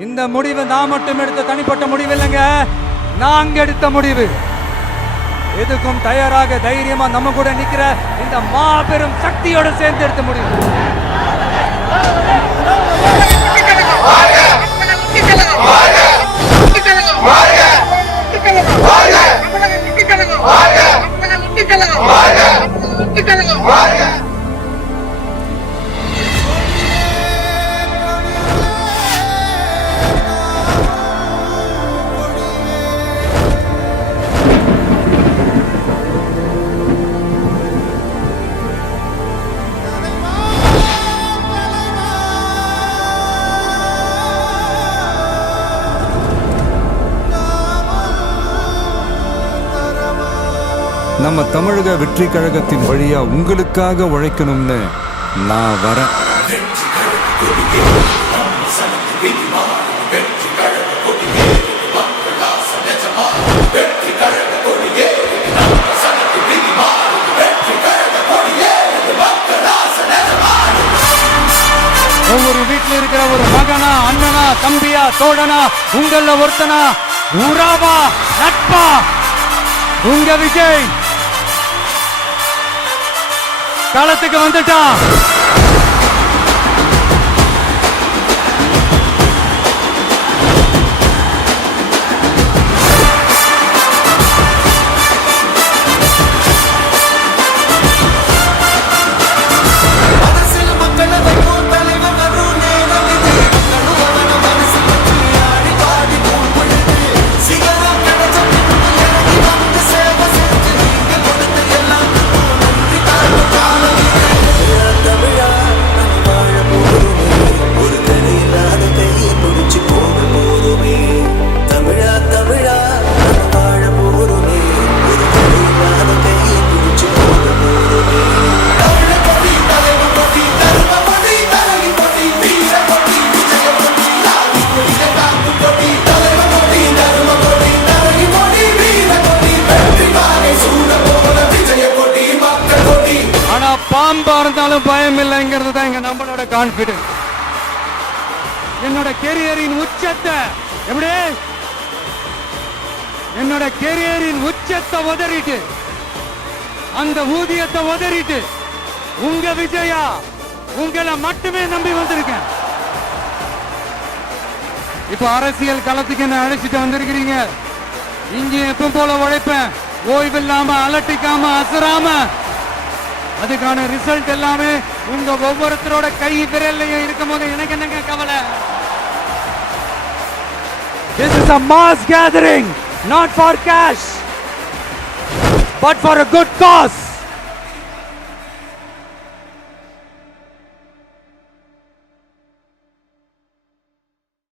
இந்த முடிவு நான் மட்டும் எடுத்த தனிப்பட்ட முடிவு இல்லைங்க, நாங்க எடுத்த முடிவு. எதுக்கும் தயாராக தைரியமா நம்ம கூட நிக்கிற இந்த மாபெரும் சக்தியோட சேர்ந்து எடுத்த முடிவு. நம்ம தமிழக வெற்றி கழகத்தின் வழியா உங்களுக்காக உழைக்கணும்னு நான் வரேன். ஒவ்வொரு வீட்டில் இருக்கிற ஒரு மகனா, அண்ணனா, தம்பியா, தோழனா, உங்கள ஒருத்தனா, உறவா, நட்பா, உங்க விஜய் களத்துக்கு வந்துட்டான். பாம்பா இருந்தாலும் பயம் இல்லைங்கிறது தான் எங்க நம்மளோட கான்பிடன்ஸ். என்னோட கெரியரின் உச்சத்தை எப்படி என்னோட கெரியரின் உச்சத்தை உதறிட்டு, அந்த ஊதியத்தை உதறிட்டு, உங்க விஜயா உங்களை மட்டுமே நம்பி வந்திருக்கேன். இப்ப அரசியல் களத்துக்கு என்ன அழைச்சிட்டு வந்திருக்கிறீங்க. இங்கே எப்ப போல உழைப்பேன், ஓய்வில்லாம, அலட்டிக்காம, அசராம. அதுக்கான ரிசல்ட் எல்லாமே உங்க ஒவ்வொருத்தரோட கை விரல்லையும் இருக்கும் போது எனக்கு என்னங்க கவலை. This is a mass gathering, not for cash, but for a good cause.